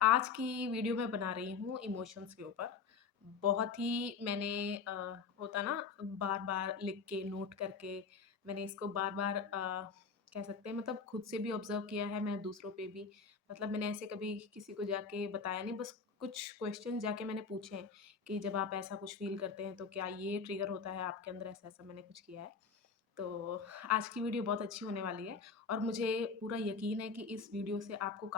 आज की वीडियो मैं बना रही हूँ इमोशंस के ऊपर। बहुत ही मैंने होता ना बार-बार लिख के नोट करके मैंने इसको बार-बार कह सकते हैं मतलब खुद से भी ऑब्ज़र्व किया है, मैं दूसरों पे भी मतलब मैंने ऐसे कभी किसी को जाके बताया नहीं, बस कुछ क्वेश्चन जाके मैंने पूछे हैं कि जब आप ऐसा कुछ फ़ील करते हैं तो क्या ये ट्रिगर होता है आपके अंदर ऐसा-ऐसा मैंने कुछ किया है। तो आज की वीडियो बहुत अच्छी होने वाली है और मुझे पूरा यकीन है कि इस वीडियो से आपको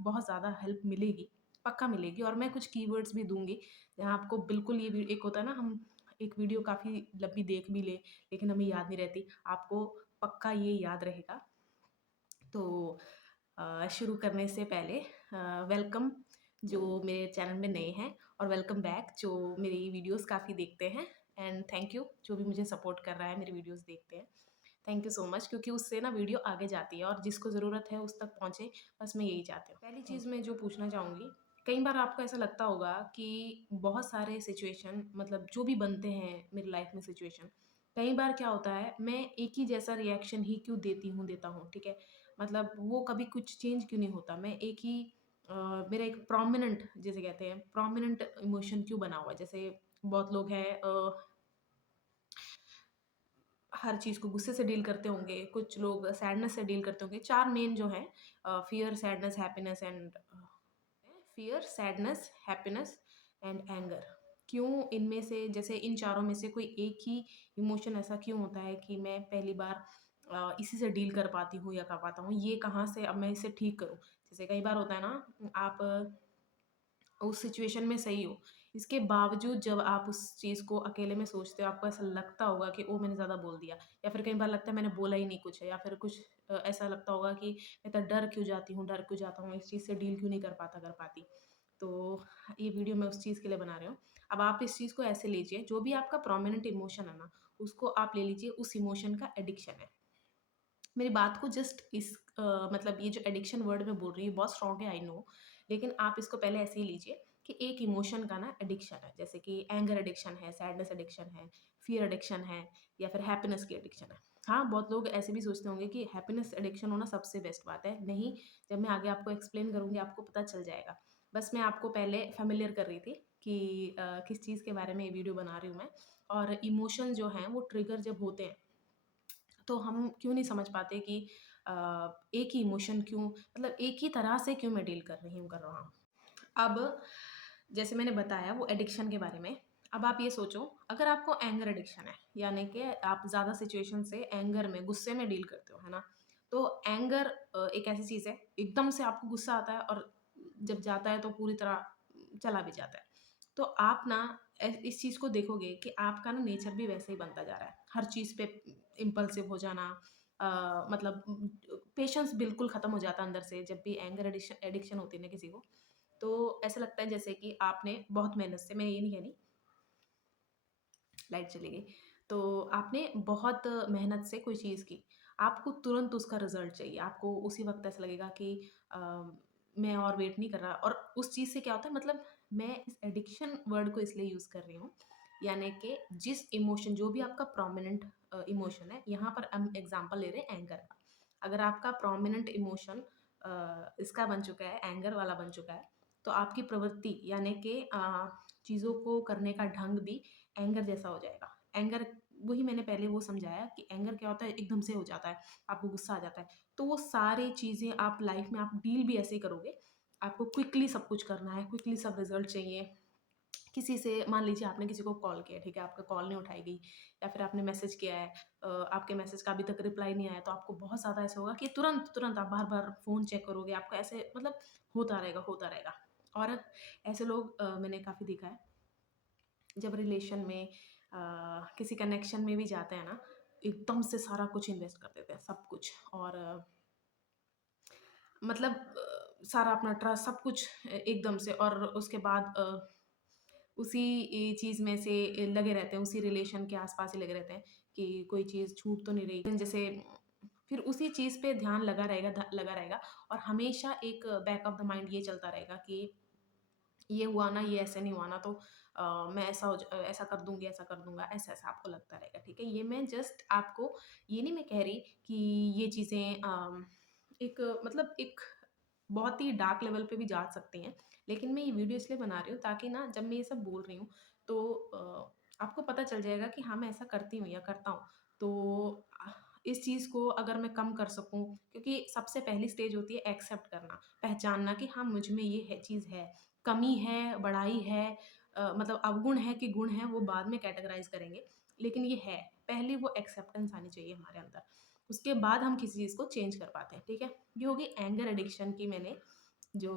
बहुत ज़्यादा हेल्प मिलेगी, पक्का मिलेगी और मैं कुछ कीवर्ड्स भी दूँगी, जहाँ आपको बिल्कुल ये वी एक होता है ना हम एक वीडियो काफ़ी लंबी देख भी लें, लेकिन हमें याद नहीं रहती, आपको पक्का ये याद रहेगा। तो शुरू करने से पहले वेलकम जो मेरे चैनल में नए हैं और वेलकम बैक जो मेरी वीडियोस काफ़ी देखते हैं एंड थैंक यू जो भी मुझे सपोर्ट कर रहा है, मेरी वीडियोस देखते हैं। थैंक यू सो मच क्योंकि उससे ना वीडियो आगे जाती है और जिसको ज़रूरत है उस तक पहुँचे, बस मैं यही चाहती हूँ। पहली चीज़ मैं जो पूछना चाहूँगी, कई बार आपको ऐसा लगता होगा कि बहुत सारे सिचुएशन मतलब जो भी बनते हैं मेरी लाइफ में सिचुएशन, कई बार क्या होता है मैं एक ही जैसा रिएक्शन ही क्यों देता हूँ, ठीक है? मतलब वो कभी कुछ चेंज क्यों नहीं होता? मैं एक ही मेरा एक प्रोमिनेंट जिसे कहते हैं प्रोमिनेंट इमोशन क्यों बना हुआ है? जैसे बहुत लोग हैं हर चीज़ को गुस्से से डील करते होंगे, कुछ लोग सैडनेस से डील करते होंगे। 4 मेन जो हैं fear, sadness, happiness and anger. क्यों इनमें से जैसे इन चारों में से कोई एक ही इमोशन ऐसा क्यों होता है कि मैं पहली बार इसी से डील कर पाती हूँ या कर पाता हूँ? ये कहाँ से अब मैं इसे ठीक करूँ? जैसे कई बार होता है ना आप उस सिचुएशन में सही हो। इसके बावजूद जब आप उस चीज़ को अकेले में सोचते हो, आपको ऐसा लगता होगा कि ओह! मैंने ज़्यादा बोल दिया या फिर कई बार लगता है मैंने बोला ही नहीं कुछ है या फिर कुछ ऐसा लगता होगा कि मैं इतना डर क्यों जाता हूँ, इस चीज़ से डील क्यों नहीं कर पाती। तो ये वीडियो मैं उस चीज़ के लिए बना रही हूँ। अब आप इस चीज़ को ऐसे लीजिए, जो भी आपका प्रोमिनेंट इमोशन है ना, उसको आप ले लीजिए उस इमोशन का एडिक्शन है। मेरी बात को जस्ट मतलब ये जो एडिक्शन वर्ड मैं बोल रही हूँ बहुत स्ट्रॉन्ग है आई नो, लेकिन आप इसको पहले ऐसे ही लीजिए कि एक इमोशन का ना एडिक्शन है, जैसे कि एंगर एडिक्शन है, सैडनेस एडिक्शन है, फियर एडिक्शन है या फिर हैप्पीनेस की एडिक्शन है। हाँ, बहुत लोग ऐसे भी सोचते होंगे कि हैप्पीनेस एडिक्शन होना सबसे बेस्ट बात है, नहीं, जब मैं आगे आपको एक्सप्लेन करूँगी आपको पता चल जाएगा। बस मैं आपको पहले फ़ैमिलियर कर रही थी कि किस चीज़ के बारे में ये वीडियो बना रही हूँ मैं और इमोशन जो हैं वो ट्रिगर जब होते हैं तो हम क्यों नहीं समझ पाते कि अ, एक ही इमोशन क्यों मतलब एक ही तरह से क्यों मैं डील कर रहा हूँ। अब जैसे मैंने बताया वो एडिक्शन के बारे में, अब आप ये सोचो अगर आपको एंगर एडिक्शन है, यानी कि आप ज़्यादा सिचुएशन से एंगर में, गुस्से में डील करते हो, है ना? तो एंगर एक ऐसी चीज़ है, एकदम से आपको गुस्सा आता है और जब जाता है तो पूरी तरह चला भी जाता है। तो आप ना इस चीज़ को देखोगे कि आपका ना नेचर भी वैसे ही बनता जा रहा है। हर चीज़ पे इम्पल्सिव हो जाना मतलब पेशेंस बिल्कुल ख़त्म हो जाता है अंदर से जब भी एंगर एडिक्शन एडिक्शन होती है ना किसी को। तो ऐसा लगता है जैसे कि आपने बहुत मेहनत से मैं ये नहीं कह रही लाइट चली गई। तो आपने बहुत मेहनत से कोई चीज़ की, आपको तुरंत उसका रिज़ल्ट चाहिए। आपको उसी वक़्त ऐसा लगेगा कि अ, मैं और वेट नहीं कर रहा और उस चीज़ से क्या होता है मतलब मैं इस एडिक्शन वर्ड को इसलिए यूज़ कर रही हूँ, यानी कि जिस इमोशन जो भी आपका प्रोमिनेंट इमोशन है, यहाँ पर हम एग्ज़ाम्पल ले रहे हैं एंगर का। अगर आपका प्रोमिनेंट इमोशन इसका बन चुका है, एंगर वाला बन चुका है, तो आपकी प्रवृत्ति यानी कि चीज़ों को करने का ढंग भी एंगर जैसा हो जाएगा। एंगर वही मैंने पहले वो समझाया कि एंगर क्या होता है एकदम से हो जाता है, आपको गुस्सा आ जाता है। तो वो सारी चीज़ें आप लाइफ़ में आप डील भी ऐसे ही करोगे। आपको क्विकली सब कुछ करना है, क्विकली सब रिज़ल्ट चाहिए। किसी से मान लीजिए आपने किसी को कॉल किया, ठीक है? आपका कॉल नहीं उठाई गई या फिर आपने मैसेज किया है आपके मैसेज का अभी तक रिप्लाई नहीं आया, तो आपको बहुत ज़्यादा ऐसा होगा कि तुरंत आप बार-बार फ़ोन चेक करोगे। आपको ऐसे मतलब होता रहेगा। और ऐसे लोग मैंने काफ़ी देखा है जब रिलेशन में किसी कनेक्शन में भी जाते हैं ना, एकदम से सारा कुछ इन्वेस्ट कर देते हैं, सब कुछ और मतलब सारा अपना ट्रस्ट सब कुछ एकदम से और उसके बाद उसी चीज़ में से लगे रहते हैं, उसी रिलेशन के आस-पास ही लगे रहते हैं कि कोई चीज़ छूट तो नहीं रही। जैसे फिर उसी चीज़ पे ध्यान लगा रहेगा और हमेशा एक बैक ऑफ द माइंड ये चलता रहेगा कि ये हुआ ना, ये ऐसे नहीं हुआ ना तो मैं ऐसा कर दूँगी, ऐसा कर दूँगा, ऐसा-ऐसा आपको लगता रहेगा, ठीक है? ये मैं जस्ट आपको ये नहीं मैं कह रही कि ये चीज़ें एक मतलब एक बहुत ही डार्क लेवल पे भी जा सकती हैं। लेकिन मैं ये वीडियो इसलिए बना रही हूँ ताकि ना जब मैं ये सब बोल रही हूँ तो आपको पता चल जाएगा कि हाँ, मैं ऐसा करती हूँ या करता हूँ। तो इस चीज़ को अगर मैं कम कर सकूँ, क्योंकि सबसे पहली स्टेज होती है एक्सेप्ट करना, पहचानना कि हाँ, मुझ में ये है चीज़ है, कमी है, बड़ाई है, मतलब अवगुण है कि गुण है वो बाद में कैटेगराइज़ करेंगे। लेकिन ये है, पहले वो एक्सेप्टेंस आनी चाहिए हमारे अंदर। उसके बाद हम किसी चीज़ को चेंज कर पाते हैं, ठीक है? ये होगी एंगर एडिक्शन की मैंने जो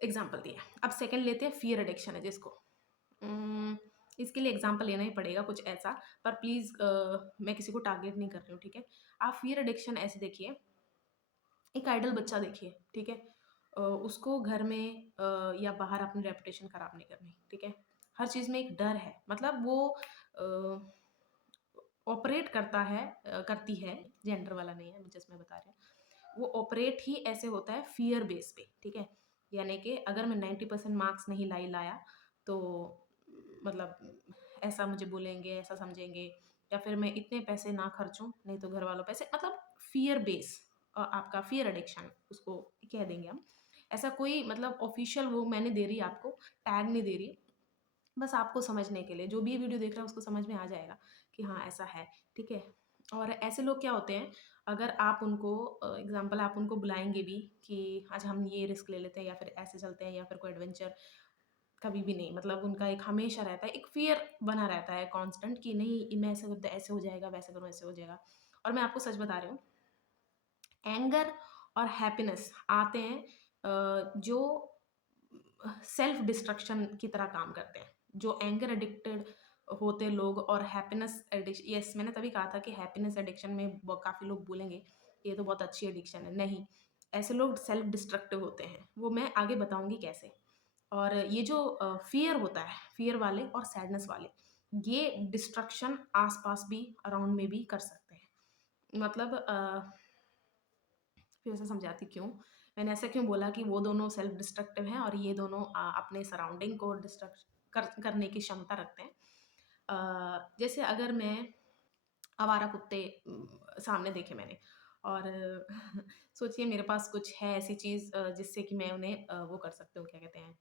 एग्ज़ाम्पल दिया। अब सेकंड लेते हैं फ़ियर एडिक्शन है जिसको। इसके लिए एग्ज़ाम्पल लेना ही पड़ेगा कुछ ऐसा, पर प्लीज़ मैं किसी को टारगेट नहीं कर रही हूँ, ठीक है? आप फ़ियर एडिक्शन ऐसे देखिए, एक आइडल बच्चा देखिए, ठीक है? उसको घर में या बाहर अपनी रेपुटेशन खराब नहीं करनी, ठीक है? हर चीज़ में एक डर है, मतलब वो ऑपरेट करता है, करती है, जेंडर वाला नहीं है, जस्ट मैं बता रही हूँ। वो ऑपरेट ही ऐसे होता है फ़ियर बेस पे, ठीक है? यानी कि अगर मैं 90% मार्क्स नहीं लाया, तो मतलब ऐसा मुझे बोलेंगे, ऐसा समझेंगे, या फिर मैं इतने पैसे ना खर्चूँ, नहीं तो घर वालों पैसे, मतलब फ़ियर बेस, आपका फ़ियर एडिक्शन उसको कह देंगे हम। ऐसा कोई मतलब ऑफ़िशियल वो मैंने दे रही आपको, टैग नहीं दे रही, बस आपको समझने के लिए, जो भी ये वीडियो देख रहा है उसको समझ में आ जाएगा कि हाँ, ऐसा है, ठीक है? और ऐसे लोग क्या होते हैं, अगर आप उनको एग्ज़ाम्पल आप उनको बुलाएँगे भी कि आज हम ये रिस्क ले लेते हैं या फिर ऐसे चलते हैं या फिर कोई एडवेंचर, कभी भी नहीं। मतलब उनका एक हमेशा रहता है, एक फ़ियर बना रहता है कांस्टेंट कि नहीं, मैं ऐसे करूँ तो ऐसे हो जाएगा, वैसे करूँ ऐसे हो जाएगा। और मैं आपको सच बता रही हूँ, एंगर और हैप्पीनेस आते हैं जो सेल्फ डिस्ट्रक्शन की तरह काम करते हैं। जो एंगर एडिक्टेड होते लोग और हैप्पीनेस एडिक्शन, यस मैंने तभी कहा था कि हैप्पीनेस एडिक्शन में काफ़ी लोग बोलेंगे ये तो बहुत अच्छी एडिक्शन है, नहीं, ऐसे लोग सेल्फ डिस्ट्रक्टिव होते हैं, वो मैं आगे बताऊंगी कैसे। और ये जो फियर होता है, फियर वाले और सैडनेस वाले, ये डिस्ट्रक्शन आसपास भी, अराउंड में भी कर सकते हैं। मतलब फिर से समझाती क्यों मैंने ऐसा क्यों बोला कि वो दोनों सेल्फ डिस्ट्रक्टिव हैं और ये दोनों अपने सराउंडिंग को डिस्ट्रक्ट करने की क्षमता रखते हैं। जैसे अगर मैं आवारा कुत्ते सामने देखे मैंने, और सोचिए मेरे पास कुछ है ऐसी चीज़ जिससे कि मैं उन्हें वो कर सकती हूँ, क्या कहते हैं,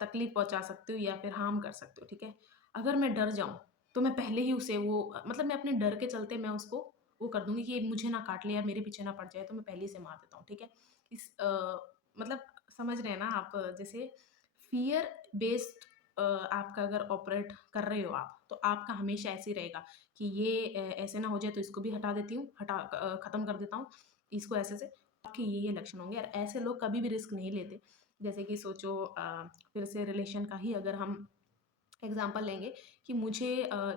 तकलीफ़ पहुँचा सकती हूँ या फिर हार्म कर सकती हूँ, ठीक है? अगर मैं डर जाऊँ, तो मैं पहले ही उसे वो मतलब मैं अपने डर के चलते मैं उसको वो कर दूँगी कि ये मुझे ना काट ले या मेरे पीछे ना पड़ जाए, तो मैं पहले ही से मार देता हूँ, ठीक है? मतलब समझ रहे हैं ना आप? जैसे फ़ियर बेस्ड आपका अगर ऑपरेट कर रहे हो आप, तो आपका हमेशा ऐसे ही रहेगा कि ये ऐसे ना हो जाए तो इसको भी हटा देती हूँ, ख़त्म कर देता हूँ, इसको ऐसे से, आपके ये लक्षण होंगे और ऐसे लोग कभी भी रिस्क नहीं लेते। जैसे कि सोचो फिर से रिलेशन का ही अगर हम एग्ज़ाम्पल लेंगे कि मुझे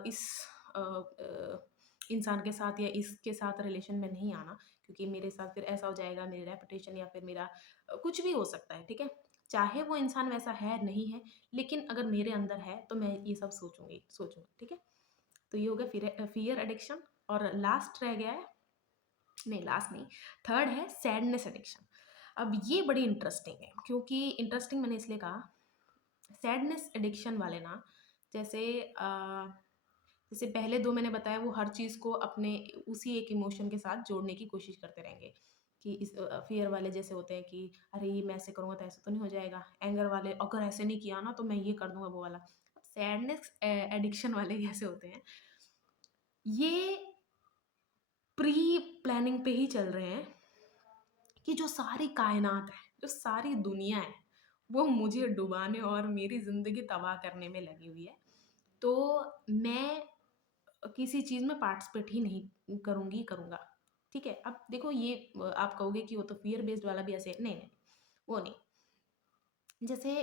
इस अ इंसान के साथ या इसके साथ रिलेशन में नहीं आना, क्योंकि मेरे साथ फिर ऐसा हो जाएगा, मेरी रेपुटेशन या फिर मेरा कुछ भी हो सकता है, ठीक है? चाहे वो इंसान वैसा है, नहीं है, लेकिन अगर मेरे अंदर है, तो मैं ये सब सोचूँगी, ठीक है? तो ये हो गया फ़ियर एडिक्शन। और लास्ट रह गया है, नहीं लास्ट नहीं, थर्ड है सैडनेस एडिक्शन। अब ये बड़ी इंटरेस्टिंग है, क्योंकि इंटरेस्टिंग मैंने इसलिए कहा, सैडनेस एडिक्शन वाले ना, जैसे जैसे पहले 2 मैंने बताया, वो हर चीज़ को अपने उसी एक इमोशन के साथ जोड़ने की कोशिश करते रहेंगे कि इस फ़ियर वाले जैसे होते हैं कि अरे! ये मैं ऐसे करूँगा तो ऐसा तो नहीं हो जाएगा। एंगर वाले अगर ऐसे नहीं किया ना तो मैं ये कर दूँगा वो वाला। अब सैडनेस एडिक्शन वाले कैसे होते हैं, ये प्री प्लानिंग पे ही चल रहे हैं कि जो सारी कायनात है, जो सारी दुनिया है, वो मुझे डुबाने और मेरी ज़िंदगी तबाह करने में लगी हुई है। तो मैं किसी चीज़ में पार्टिसिपेट ही नहीं करूँगा। ठीक है? अब देखो ये आप कहोगे कि वो तो फ़ियर बेस्ड वाला भी ऐसे है, नहीं, नहीं, वो नहीं। जैसे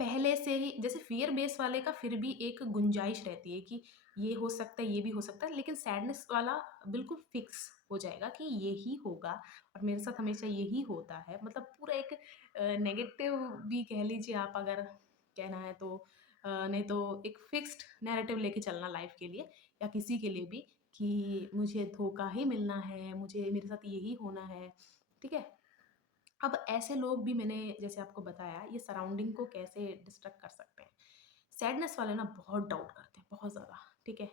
पहले से ही, जैसे फ़ियर बेस वाले का फिर भी एक गुंजाइश रहती है कि ये हो सकता है, ये भी हो सकता है, लेकिन सैडनेस वाला बिल्कुल फिक्स हो जाएगा कि ये ही होगा और मेरे साथ हमेशा यही होता है। मतलब पूरा एक नेगेटिव भी कह लीजिए आप अगर कहना है तो, नहीं तो एक फिक्स्ड नैरेटिव लेके चलना लाइफ़ के लिए या किसी के लिए भी कि मुझे धोखा ही मिलना है, मुझे मेरे साथ यही होना है, ठीक है? अब ऐसे लोग भी मैंने जैसे आपको बताया ये सराउंडिंग को कैसे डिस्ट्रैक्ट कर सकते हैं। सैडनेस वाले ना बहुत डाउट करते हैं, बहुत ज़्यादा, ठीक है?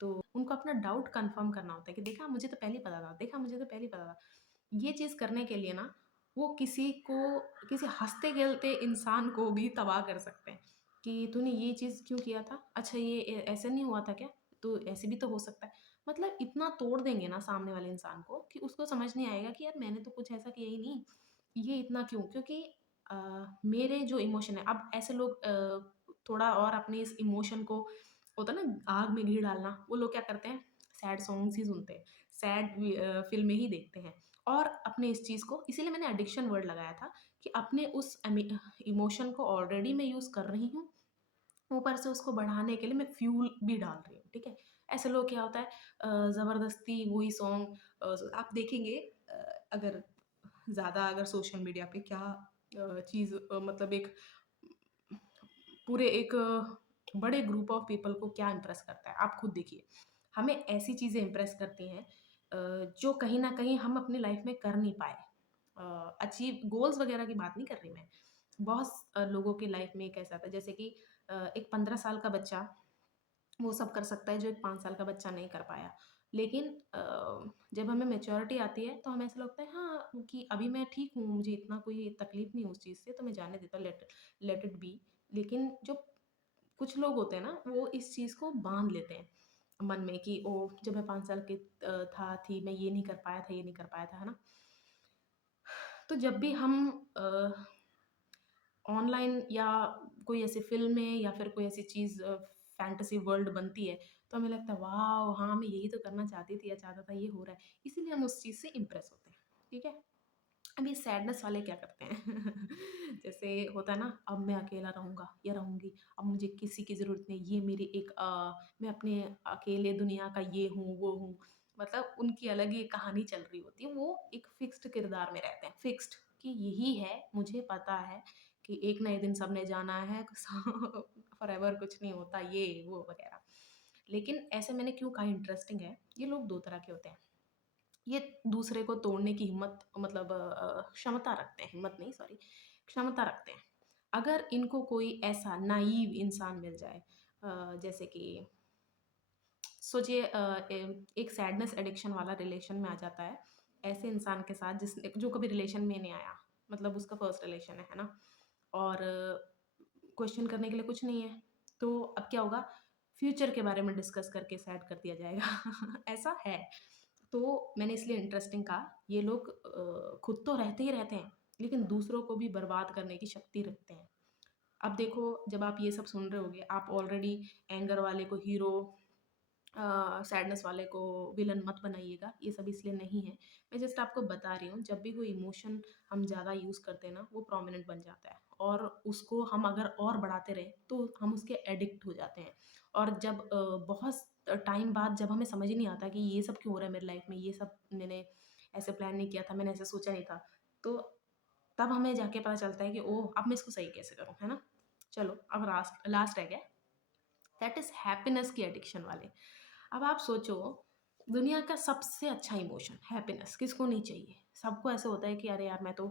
तो उनको अपना डाउट कन्फर्म करना होता है कि देखा मुझे तो पहले ही पता था, देखा मुझे तो पहले ही पता था। ये चीज़ करने के लिए ना वो किसी हँसते-खेलते इंसान को भी तबाह कर सकते हैं, कि तूने ये चीज़ क्यों किया था? अच्छा ये ऐसे नहीं हुआ था क्या? तो ऐसे भी तो हो सकता है। मतलब इतना तोड़ देंगे ना सामने वाले इंसान को कि उसको समझ नहीं आएगा कि यार मैंने तो कुछ ऐसा किया ही नहीं, ये इतना क्यों? क्योंकि मेरे जो इमोशन है अब ऐसे लोग थोड़ा और अपने इस इमोशन को होता है ना आग में घी डालना, वो लोग क्या करते हैं सैड सॉन्ग्स ही सुनते हैं, सैड फ़िल्में ही देखते हैं और अपने इस चीज़ को इसीलिए मैंने एडिक्शन वर्ड लगाया था कि अपने उस इमोशन को ऑलरेडी मैं यूज़ कर रही हूँ, ऊपर से उसको बढ़ाने के लिए मैं फ्यूल भी डाल रही हूँ, ठीक है? ऐसे लोग क्या होता है ज़बरदस्ती वही सॉन्ग आप देखेंगे अगर ज़्यादा अगर सोशल मीडिया पे क्या चीज़ मतलब पूरे एक बड़े ग्रुप ऑफ पीपल को क्या इम्प्रेस करता है, आप खुद देखिए। हमें ऐसी चीज़ें इम्प्रेस करती हैं जो कहीं न कहीं हम अपनी लाइफ़ में कर नहीं पाए। अचीव गोल्स वगैरह की बात नहीं कर रही मैं। बहुत लोगों की लाइफ़ में एक ऐसा था जैसे कि एक 15 साल का बच्चा वो सब कर सकता है जो एक 5 साल का बच्चा नहीं कर पाया। लेकिन जब हमें मैच्योरिटी आती है तो हमें ऐसा लगता है हाँ, कि अभी मैं ठीक हूँ, मुझे इतना कोई तकलीफ़ नहीं है उस चीज़ से तो मैं जाने देता हूँ लेट लेट इट बी। लेकिन जो कुछ लोग होते हैं ना, वो इस चीज़ को बाँध लेते हैं मन में कि ओह! जब मैं 5 साल की थी, मैं ये नहीं कर पाया था, ये नहीं कर पाया था, है ना? तो जब भी हम ऑनलाइन या कोई ऐसी फ़िल्में या फिर कोई ऐसी चीज़ फैंटेसी वर्ल्ड बनती है, तो हमें लगता है वॉव! हाँ, मैं यही तो करना चाहती थी या चाहता था, ये हो रहा है। इसीलिए हम उस चीज़ से इम्प्रेस होते हैं, ठीक है? अब ये सैडनेस वाले क्या करते हैं जैसे होता है ना अब मैं अकेला रहूँगा या रहूँगी, अब मुझे किसी की ज़रूरत नहीं, ये मेरी एक मैं अपने अकेले दुनिया का ये हूँ, वो हूँ। मतलब उनकी अलग ही एक कहानी चल रही होती है, वो एक फ़िक्स्ड किरदार में रहते हैं, फ़िक्स्ड कि यही है, मुझे पता है कि एक ना एक दिन सबने जाना है, फॉरएवर कुछ नहीं होता, ये वो वगैरह। लेकिन ऐसे मैंने क्यों कहा इंटरेस्टिंग है, ये लोग 2 तरह के होते हैं। ये दूसरे को तोड़ने की हिम्मत मतलब क्षमता रखते हैं, हिम्मत नहीं सॉरी, क्षमता रखते हैं। अगर इनको कोई ऐसा नाइव इंसान मिल जाए जैसे कि सोचिए एक सैडनेस एडिक्शन वाला रिलेशन में आ जाता है, ऐसे इंसान के साथ जिसने जो कभी रिलेशन में नहीं आया, मतलब उसका फर्स्ट रिलेशन है ना? और क्वेश्चन करने के लिए कुछ नहीं है, तो अब क्या होगा? फ्यूचर के बारे में डिस्कस करके सैड कर दिया जाएगा, ऐसा है। तो मैंने इसलिए इंटरेस्टिंग कहा, ये लोग खुद तो रहते ही रहते हैं, लेकिन दूसरों को भी बर्बाद करने की शक्ति रखते हैं। अब देखो, जब आप ये सब सुन रहे होगे, आप ऑलरेडी एंगर वाले को हीरो सैडनेस वाले को विलन मत बनाइएगा, ये सब इसलिए नहीं है। मैं जस्ट आपको बता रही हूँ, जब भी कोई इमोशन हम ज़्यादा यूज़ करते हैं ना, वो प्रोमिनेंट बन जाता है और उसको हम अगर और बढ़ाते रहें, तो हम उसके एडिक्ट हो जाते हैं। और जब बहुत टाइम बाद जब हमें समझ ही नहीं आता कि ये सब क्यों हो रहा है मेरी लाइफ़ में, ये सब मैंने ऐसे प्लान नहीं किया था, मैंने ऐसे सोचा नहीं था। तो तब हमें जाके पता चलता है कि ओह! अब मैं इसको सही कैसे करूँ, है ना? चलो, अब लास्ट लास्ट रह गया, दैट इज़ हैप्पीनेस की एडिक्शन वाले। अब आप सोचो, दुनिया का सबसे अच्छा इमोशन हैप्पीनेस किसको नहीं चाहिए? सबको ऐसा होता है कि अरे यार मैं तो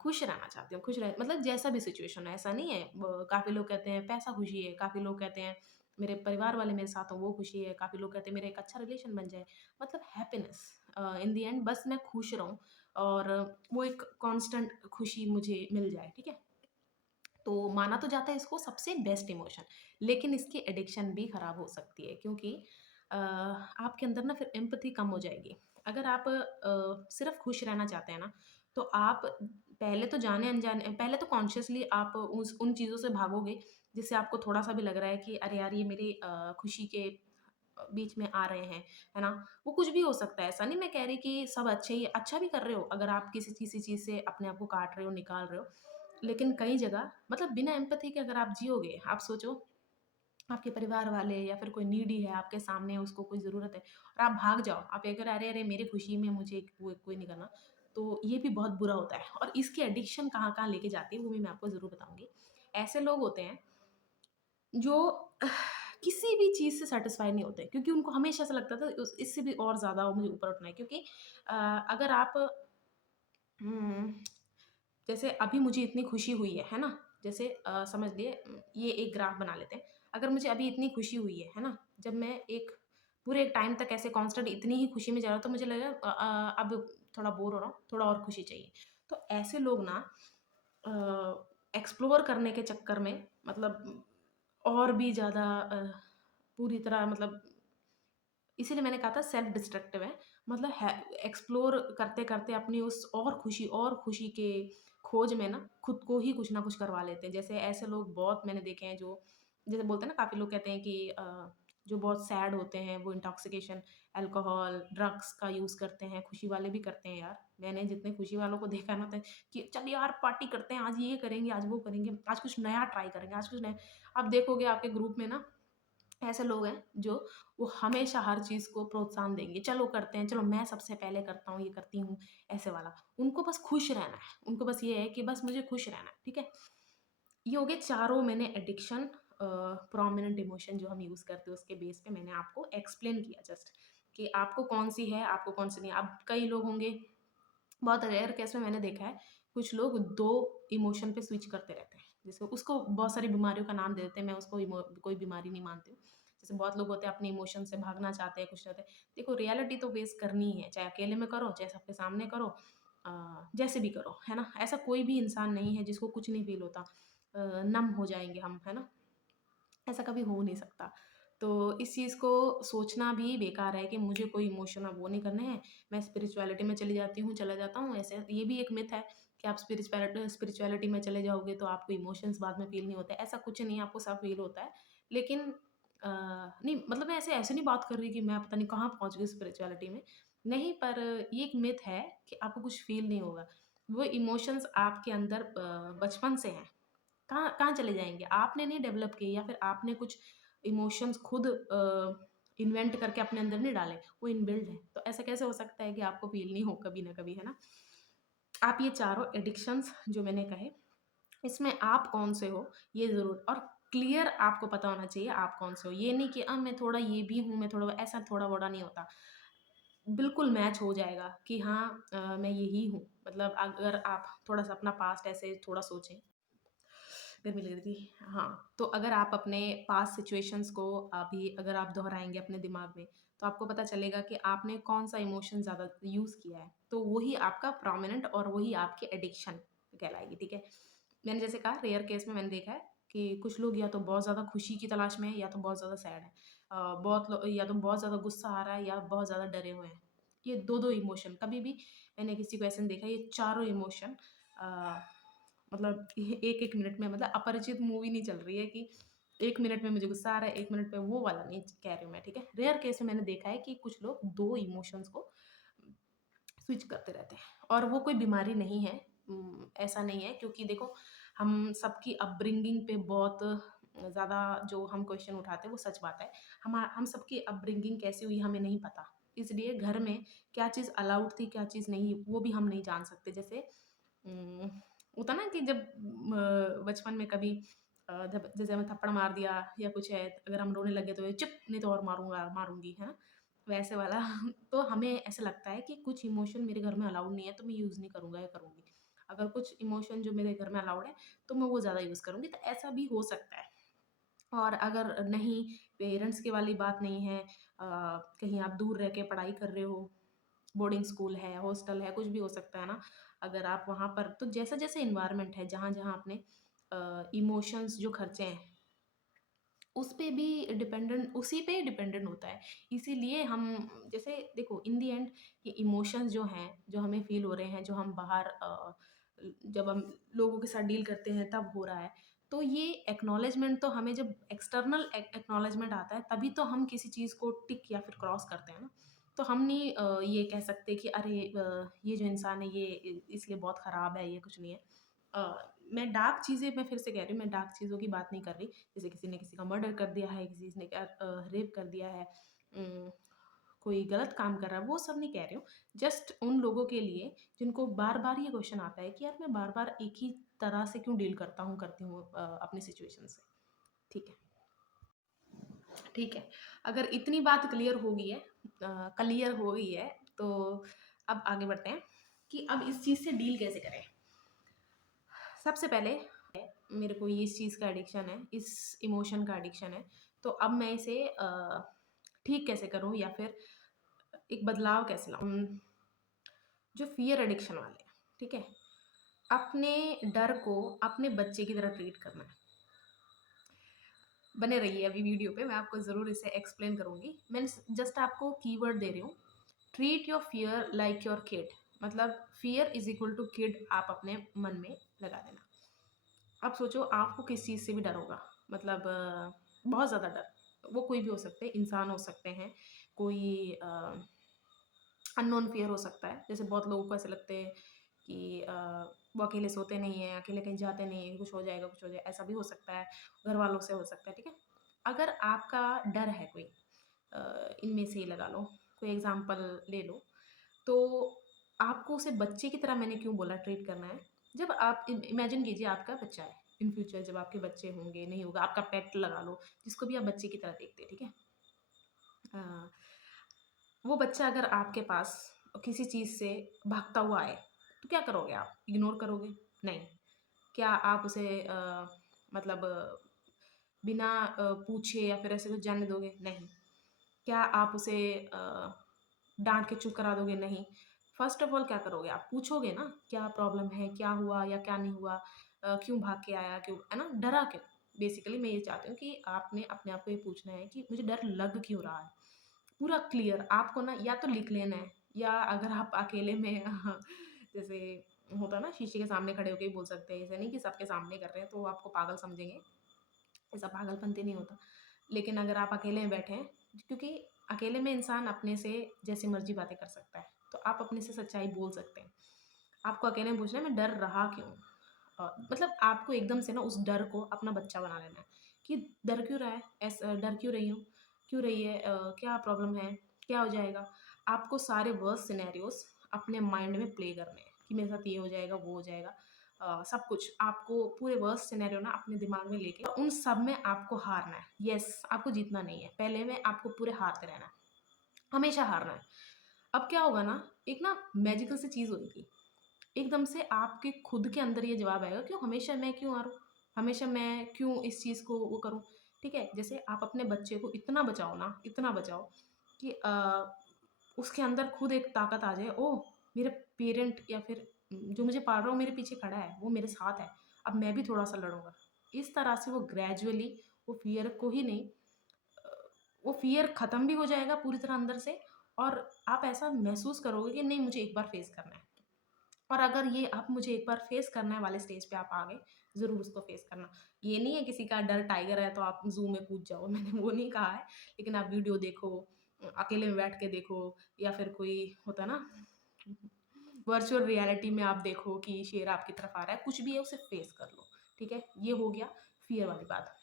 खुश रहना चाहती हूँ, खुश रह मतलब जैसा भी सिचुएशन है, ऐसा नहीं है। काफ़ी लोग कहते हैं पैसा खुशी है, काफ़ी लोग कहते हैं मेरे परिवार वाले मेरे साथ हों वो खुशी है, काफ़ी लोग कहते हैं मेरा एक अच्छा रिलेशन बन जाए। मतलब हैप्पीनेस इन द एंड बस मैं खुश रहूँ और वो एक कांस्टेंट खुशी मुझे मिल जाए, ठीक है? तो माना तो जाता है इसको सबसे बेस्ट इमोशन, लेकिन इसकी एडिक्शन भी खराब हो सकती है क्योंकि आपके अंदर ना फिर एम्पैथी कम हो जाएगी। अगर आप सिर्फ़ खुश रहना चाहते हैं ना, तो आप पहले तो जाने-अनजाने पहले तो कॉन्शियसली आप उस उन चीज़ों से भागोगे, जिससे आपको थोड़ा-सा भी लग रहा है कि अरे यार ये मेरी खुशी के बीच में आ रहे हैं, है ना? वो कुछ भी हो सकता है, ऐसा नहीं मैं कह रही कि सब अच्छे ही अच्छा भी कर रहे हो, अगर आप किसी चीज़ से अपने आप को काट रहे हो, निकाल रहे हो। लेकिन कई जगह मतलब बिना एम्पैथी के अगर आप जियोगे, आप सोचो आपके परिवार वाले या फिर कोई नीडी है आपके सामने, उसको कोई ज़रूरत है और आप भाग जाओ, आप ये कह रहे अरे! मेरी खुशी में मुझे वो कोई नहीं करना, तो ये भी बहुत बुरा होता है और इसकी एडिक्शन कहाँ-कहाँ लेके जाती है, वो भी मैं आपको ज़रूर बताऊँगी। ऐसे लोग होते हैं जो किसी भी चीज़ से सैटिस्फाई नहीं होते क्योंकि उनको हमेशा ऐसा लगता था इससे भी और ज़्यादा मुझे ऊपर उठना है क्योंकि अ, अगर आप हुँ, जैसे अभी मुझे इतनी खुशी हुई है ना? जैसे समझ लिए ये एक ग्राफ बना लेते हैं। अगर मुझे अभी इतनी खुशी हुई है ना? जब मैं एक पूरे टाइम तक ऐसे कांस्टेंट इतनी ही खुशी में जा रहा हूँ तो मुझे लगेगा अब थोड़ा बोर हो रहा हूँ, थोड़ा और खुशी चाहिए। तो ऐसे लोग ना एक्सप्लोर करने के चक्कर में मतलब और भी ज़्यादा पूरी तरह मतलब इसीलिए मैंने कहा था सेल्फ डिस्ट्रक्टिव है। मतलब है एक्सप्लोर करते-करते अपनी उस और खुशी के खोज में ना खुद को ही कुछ ना कुछ करवा लेते हैं। जैसे ऐसे लोग बहुत मैंने देखे हैं जो जैसे बोलते हैं ना काफ़ी लोग कहते हैं कि जो बहुत सैड होते हैं वो इंटॉक्सिकेशन, अल्कोहल, ड्रग्स का यूज़ करते हैं, खुशी वाले भी करते हैं यार। मैंने जितने खुशी वालों को देखा है ना तो कि चल यार पार्टी करते हैं, आज ये करेंगे, आज वो करेंगे, आज कुछ नया ट्राई करेंगे, आज कुछ नया आप देखोगे आपके ग्रुप में ना ऐसे लोग हैं जो वो हमेशा हर चीज़ को प्रोत्साहन देंगे, चलो करते हैं, चलो मैं सबसे पहले करता हूँ, ये करती हूँ, ऐसे वाला। उनको बस खुश रहना है, उनको बस ये है कि बस मुझे खुश रहना है, ठीक है? ये हो गए चारों मैंने एडिक्शन प्रोमिनेंट इमोशन जो हम यूज़ करते हैं उसके बेस पे मैंने आपको एक्सप्लेन किया जस्ट कि आपको कौन-सी है, आपको कौन-सी नहीं है। अब कई लोग होंगे बहुत रेयर केस में मैंने देखा है, कुछ लोग 2 इमोशन पे स्विच करते रहते हैं। जैसे उसको बहुत सारी बीमारियों का नाम दे देते हैं, मैं उसको कोई बीमारी नहीं मानती हूँ। जैसे बहुत लोग होते हैं अपने इमोशन से भागना चाहते हैं, कुछ चाहते हैं। देखो रियलिटी तो फेस करनी ही है, चाहे अकेले में करो, चाहे सबके सामने करो जैसे भी करो, है ना? ऐसा कोई भी इंसान नहीं है जिसको कुछ नहीं फ़ील होता। नम हो जाएँगे हम, है ना? ऐसा कभी हो नहीं सकता। तो इस चीज़ को सोचना भी बेकार है कि मुझे कोई इमोशन अब वो नहीं करने हैं, मैं स्पिरिचुअलिटी में चली जाती हूँ, चला जाता हूँ। ऐसे ये भी एक मिथ है कि आप स्पिरिचुअलिटी में चले जाओगे तो आपको इमोशंस बाद में फ़ील नहीं होते। ऐसा कुछ नहीं है, आपको सब फ़ील होता है। लेकिन नहीं मतलब मैं ऐसे ऐसे नहीं बात कर रही कि मैं पता नहीं कहाँ पहुँच गई स्पिरिचुअलिटी में। नहीं, पर ये एक मिथ है कि आपको कुछ फ़ील नहीं होगा। वो इमोशंस आपके अंदर बचपन से हैं। कहाँ कहाँ चले जाएँगे? आपने नहीं डेवलप किए या फिर आपने कुछ इमोशंस खुद इन्वेंट करके अपने अंदर नहीं डाले, वो इनबिल्ट हैं। तो ऐसा कैसे हो सकता है कि आपको फ़ील नहीं हो कभी न कभी, है ना? आप ये चारों एडिक्शंस जो मैंने कहे, इसमें आप कौन से हो, ये ज़रूर और क्लियर आपको पता होना चाहिए आप कौन से हो। ये नहीं कि मैं थोड़ा ये भी हूँ, मैं थोड़ा ऐसा थोड़ा-मोड़ा नहीं होता। बिल्कुल मैच हो जाएगा कि हाँ मैं यही हूँ। मतलब अगर आप थोड़ा-सा अपना पास्ट ऐसे थोड़ा सोचें गर्मी लग रही थी। हाँ, तो अगर आप अपने पास्ट सिचुएशंस को अभी अगर आप दोहराएँगे अपने दिमाग में, तो आपको पता चलेगा कि आपने कौन-सा इमोशन ज़्यादा यूज़ किया है। तो वही आपका प्रोमिनेंट और वही आपकी एडिक्शन कहलाएगी, ठीक है? मैंने जैसे कहा रेयर केस में मैंने देखा है कि कुछ लोग या तो बहुत ज़्यादा खुशी की तलाश में हैं या तो बहुत ज़्यादा सैड हैं। बहुत लो या तो बहुत ज़्यादा गुस्सा आ रहा है या बहुत ज़्यादा डरे हुए हैं। ये 2-2 इमोशन कभी भी मैंने किसी को ऐसे नहीं देखा ये चारों इमोशन अ मतलब 1-1 मिनट में मतलब अपरिचित मूवी नहीं चल रही है कि 1 मिनट में मुझे गुस्सा आ रहा है, 1 मिनट में वो वाला नहीं कह रही हूँ मैं, ठीक है? रेयर केस में मैंने देखा है कि कुछ लोग 2 इमोशंस को स्विच करते रहते हैं और वो कोई बीमारी नहीं है ऐसा नहीं है क्योंकि देखो हम सबकी अपब्रिंगिंग पे बहुत ज़्यादा जो हम क्वेश्चन उठाते हैं वो सच बात है। हम सबकी अपब्रिंगिंग कैसी हुई हमें नहीं पता। इसलिए घर में क्या चीज़ अलाउड थी, क्या चीज़ नहीं, वो भी हम नहीं जान सकते। जैसे उम, होता ना कि जब बचपन में कभी जब जैसे हमें थप्पड़ मार दिया या कुछ है, अगर हम रोने लगे तो ये चुप नहीं तो और मारूँगा, मारूँगी, है ना? वैसे वाला तो हमें ऐसा लगता है कि कुछ इमोशन मेरे घर में अलाउड नहीं है तो मैं यूज़ नहीं करूँगा या करूँगी। अगर कुछ इमोशन जो मेरे घर में अलाउड है तो मैं वो ज़्यादा यूज़ करूँगी, तो ऐसा भी हो सकता है। और अगर नहीं पेरेंट्स की वाली बात नहीं है कहीं आप दूर रह के पढ़ाई कर रहे हो, बोर्डिंग स्कूल है, हॉस्टल है, कुछ भी हो सकता है ना। अगर आप वहाँ पर तो जैसा-जैसा एनवायरनमेंट है, जहाँ-जहाँ आपने इमोशंस जो खर्चे हैं उस पे भी डिपेंडेंट उसी पे ही डिपेंडेंट होता है। इसीलिए हम जैसे देखो इन द एंड ये इमोशंस जो हैं, जो हमें फ़ील हो रहे हैं, जो हम बाहर जब हम लोगों के साथ डील करते हैं तब हो रहा है। तो ये एक्नॉलेजमेंट तो हमें जब एक्सटर्नल एक्नॉलेजमेंट आता है तभी तो हम किसी चीज़ को टिक या फिर क्रॉस करते हैं ना। तो हम नहीं ये कह सकते कि अरे ये जो इंसान है ये इसलिए बहुत ख़राब है, ये कुछ नहीं है। मैं डार्क चीज़ें मैं फिर से कह रही हूँ, मैं डार्क चीज़ों की बात नहीं कर रही। जैसे किसी ने किसी का मर्डर कर दिया है, किसी ने रेप कर दिया है, उम, कोई गलत काम कर रहा है, वो सब नहीं कह रही हूँ। जस्ट उन लोगों के लिए जिनको बार-बार ये क्वेश्चन आता है कि यार मैं बार-बार एक ही तरह से क्यों डील करता हूँ, करती हूँ अपनी सिचुएशन से। ठीक है, ठीक है। अगर इतनी बात क्लियर हो गई है, तो अब आगे बढ़ते हैं कि अब इस चीज़ से डील कैसे करें? सबसे पहले मेरे को ये इस चीज़ का एडिक्शन है, इस इमोशन का एडिक्शन है, तो अब मैं इसे ठीक कैसे करूँ या फिर एक बदलाव कैसे लाऊँ? जो फ़ियर एडिक्शन वाले हैं, ठीक है? अपने डर को अपने बच्चे की तरह ट्रीट करना है। बने रहिए अभी वीडियो पे, मैं आपको ज़रूर इसे एक्सप्लेन करूँगी। मैं जस्ट आपको कीवर्ड दे रही हूँ। Treat your fear like your kid, मतलब fear is equal to kid आप अपने मन में लगा देना। अब सोचो आपको किस चीज़ से भी डर होगा, मतलब बहुत ज़्यादा डर, वो कोई भी हो सकते हैं, इंसान हो सकते हैं, कोई अननोन फ़ियर हो सकता है। जैसे बहुत लोगों को ऐसे लगते हैं कि वो अकेले सोते नहीं हैं, अकेले कहीं जाते नहीं हैं, कुछ हो जाएगा, कुछ हो जाए, ऐसा भी हो सकता है, घरवालों से हो सकता है, ठीक है? अगर आपका डर है कोई, इनमें से ही लगा लो, कोई एग्ज़ाम्पल ले लो, तो आपको उसे बच्चे की तरह, मैंने क्यों बोला ट्रीट करना है, जब आप इमेजिन कीजिए आपका बच्चा है, इन फ्यूचर जब आपके बच्चे होंगे, नहीं होगा, आपका पेट लगा लो, जिसको भी आप बच्चे की तरह देखते हैं, ठीक है? अ, वो बच्चा अगर आपके पास किसी चीज़ से भागता हुआ आए, तो क्या करोगे आप? इग्नोर करोगे? नहीं। क्या आप उसे मतलब बिना पूछे या फिर ऐसे कुछ जाने दोगे? नहीं। क्या आप उसे डाँट के चुप करा दोगे? नहीं। फ़र्स्ट ऑफ ऑल क्या करोगे आप? पूछोगे ना, क्या प्रॉब्लम है? क्या हुआ या क्या नहीं हुआ? क्यों भाग के आया? क्यों, है ना? डरा क्यों? बेसिकली मैं ये चाहती हूँ कि आपने अपने आप को ये पूछना है कि मुझे डर लग क्यों रहा है? पूरा क्लियर आपको ना, या तो लिख लेना है, या अगर आप अकेले में जैसे होता है ना, शीशे के सामने खड़े होके ही बोल सकते हैं, ऐसा नहीं कि सबके सामने कर रहे हैं तो आपको पागल समझेंगे, ऐसा पागलपंती नहीं होता। लेकिन अगर आप अकेले में बैठे हैं, क्योंकि अकेले में इंसान अपने से जैसे मर्ज़ी बातें कर सकता है, तो आप अपने से सच्चाई बोल सकते हैं। आपको अकेले में पूछना है मैं डर रहा क्यों? मतलब आपको एकदम से ना उस डर को अपना बच्चा बना लेना है कि डर क्यों रहा है? डर क्यों रही हूँ? क्यों रही है? क्या प्रॉब्लम है? क्या हो जाएगा? आपको सारे वर्स्ट सिनेरियोज़ अपने माइंड में प्ले करने हैं कि मेरे साथ ये हो जाएगा, वो हो जाएगा। सब कुछ आपको पूरे वर्स्ट सिनेरियो ना अपने दिमाग में लेके उन सब में आपको हारना है। येस, आपको जीतना नहीं है। पहले में आपको पूरे हारते रहना है, हमेशा हारना है। अब क्या होगा ना, एक ना मैजिकल सी चीज़ होएगी। एकदम से आपके खुद के अंदर ये जवाब आएगा, क्यों हमेशा मैं क्यों हारूँ? हमेशा मैं क्यों इस चीज़ को वो करूँ? ठीक है? जैसे आप अपने बच्चे को इतना बचाओ ना, इतना बचाओ कि उसके अंदर खुद एक ताकत आ जाए, ओह! मेरे पेरेंट या फिर जो मुझे पाल रहा है वो मेरे पीछे खड़ा है, वो मेरे साथ है, अब मैं भी थोड़ा-सा लड़ूँगा। इस तरह से वो ग्रेजुअली वो फ़ियर को ही नहीं, अ, वो फ़ियर ख़त्म भी हो जाएगा पूरी तरह अंदर से, और आप ऐसा महसूस करोगे कि नहीं, मुझे एक बार फ़ेस करना है। और अगर ये आप मुझे एक बार फेस करना है वाले स्टेज पे आप आ गए, ज़रूर उसको फेस करना। ये नहीं है किसी का डर टाइगर है तो आप ज़ू में कूद जाओ, मैंने वो नहीं कहा है। लेकिन आप वीडियो देखो, अकेले में बैठ के देखो, या फिर कोई होता है ना, वर्चुअल रियलिटी में आप देखो कि शेर आपकी तरफ आ रहा है, कुछ भी है उसे फेस कर लो, ठीक है? ये हो गया फ़ियर वाली बात।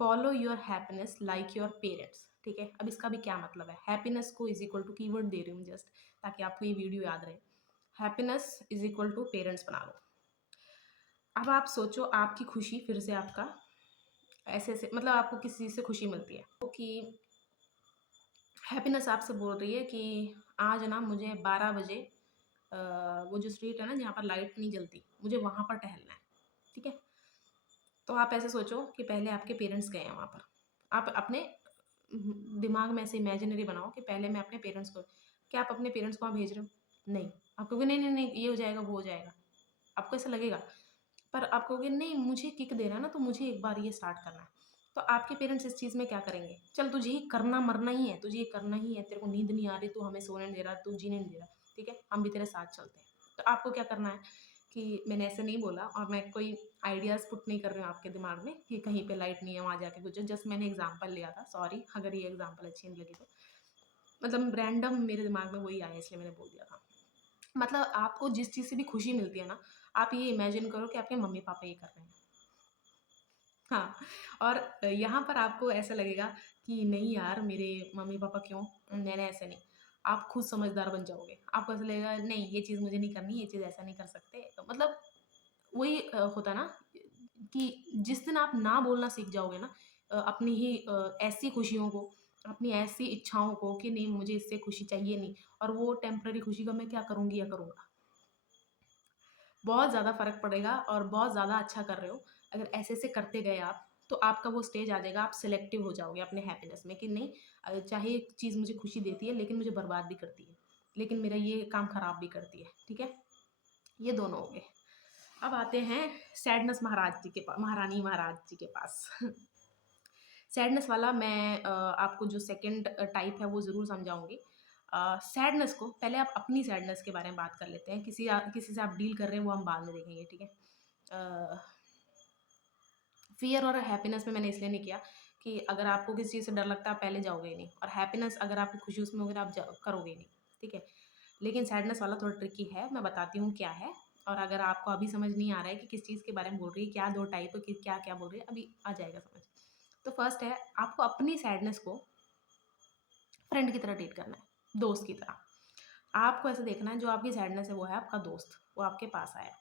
Follow your happiness like your parents, ठीक है? अब इसका भी क्या मतलब है? हैप्पीनेस को इज़ इक्वल टू कीवर्ड दे रही हूँ जस्ट, ताकि आपको ये वीडियो याद रहे। Happiness is equal to parents बना लो। अब आप सोचो आपकी खुशी फिर से आपका ऐसे-ऐसे, मतलब आपको किस चीज़ से खुशी मिलती है? तो कि हैप्पीनेस आपसे बोल रही है कि आज ना मुझे 12 बजे वो जो स्ट्रीट है ना जहाँ पर लाइट नहीं जलती, मुझे वहाँ पर टहलना है, ठीक है? तो आप ऐसे सोचो कि पहले आपके पेरेंट्स गए हैं वहाँ पर। आप अपने दिमाग में ऐसे इमेजिनरी बनाओ कि पहले मैं अपने पेरेंट्स को, क्या आप अपने पेरेंट्स को वहाँ भेज रहे हो? नहीं। आप कहोगे नहीं, नहीं, नहीं, ये हो जाएगा, वो हो जाएगा। आपको ऐसा लगेगा। पर आप कहोगे नहीं, मुझे किक देना है ना, तो मुझे एक बार ये स्टार्ट करना है। तो आपके पेरेंट्स इस चीज़ में क्या करेंगे? चल तुझे ये करना मरना ही है, तुझे ये करना ही है, तेरे को नींद नहीं आ रही, तू हमें सोने नहीं दे रहा, तू जीने नहीं दे रहा, ठीक है? हम भी तेरे साथ चलते हैं। तो आपको क्या करना है कि मैंने ऐसे नहीं बोला, और मैं कोई आइडियाज़ पुट नहीं कर रही हूँ आपके दिमाग में कि कहीं पे लाइट नहीं है, वहाँ जाके गुजरो, जस्ट मैंने एग्ज़ाम्पल लिया था, सॉरी अगर ये एग्ज़ाम्पल अच्छी नहीं लगी तो। मतलब रैंडम मेरे दिमाग में वही आया इसलिए मैंने बोल दिया था। मतलब आपको जिस चीज़ से भी खुशी मिलती है ना, आप ये इमेजिन करो कि आपके मम्मी-पापा ये कर रहे हैं। हाँ, और यहाँ पर आपको ऐसा लगेगा कि नहीं यार, मेरे मम्मी-पापा क्यों? मैंने ऐसे नहीं। आप खुद समझदार बन जाओगे। आपको ऐसा लगेगा नहीं, ये चीज़ मुझे नहीं करनी, ये चीज़ ऐसा नहीं कर सकते। तो मतलब वही होता है ना कि जिस दिन आप ना बोलना सीख जाओगे ना, अपनी ही ऐसी खुशियों को, अपनी ऐसी इच्छाओं को कि नहीं मुझे इससे खुशी चाहिए नहीं, और वो टेम्परेरी खुशी का मैं क्या करूँगी या करूँगा। बहुत ज़्यादा फ़र्क पड़ेगा और बहुत ज़्यादा अच्छा कर रहे हो। अगर ऐसे-ऐसे करते गए आप, तो आपका वो स्टेज आ जाएगा, आप सिलेक्टिव हो जाओगे अपने हैप्पीनेस में कि नहीं, चाहे एक चीज़ मुझे खुशी देती है लेकिन मुझे बर्बाद भी करती है। लेकिन मेरा ये काम खराब भी करती है, ठीक है? ये दोनों हो गए। अब आते हैं सैडनेस महाराज जी के पास, महारानी महाराज जी के पास। सैडनेस वाला मैं आपको जो सेकंड टाइप है वो ज़रूर समझाऊँगी। सैडनेस को पहले आप अपनी सैडनेस के बारे में बात कर लेते हैं। किसी से आप डील कर रहे हैं वो हम बाद में देखेंगे, ठीक है? अ, फ़ियर और हैप्पीनेस में मैंने इसलिए नहीं किया कि अगर आपको किसी चीज़ से डर लगता है आप पहले जाओगे ही नहीं, और हैप्पीनेस अगर आपकी खुशी उसमें होगी तो आप करोगे ही नहीं, ठीक है? लेकिन सैडनेस वाला थोड़ा ट्रिकी है, मैं बताती हूँ क्या है। और अगर आपको अभी समझ नहीं आ रहा है कि किस चीज़ के बारे में बोल रही है, क्या 2 टाइप की क्या-क्या बोल रही है, अभी आ जाएगा समझ। तो फर्स्ट है, आपको अपनी सैडनेस को फ्रेंड की तरह ट्रीट करना है, दोस्त की तरह। आपको ऐसे देखना है जो आपकी सैडनेस है वो है आपका दोस्त, वो आपके पास आया।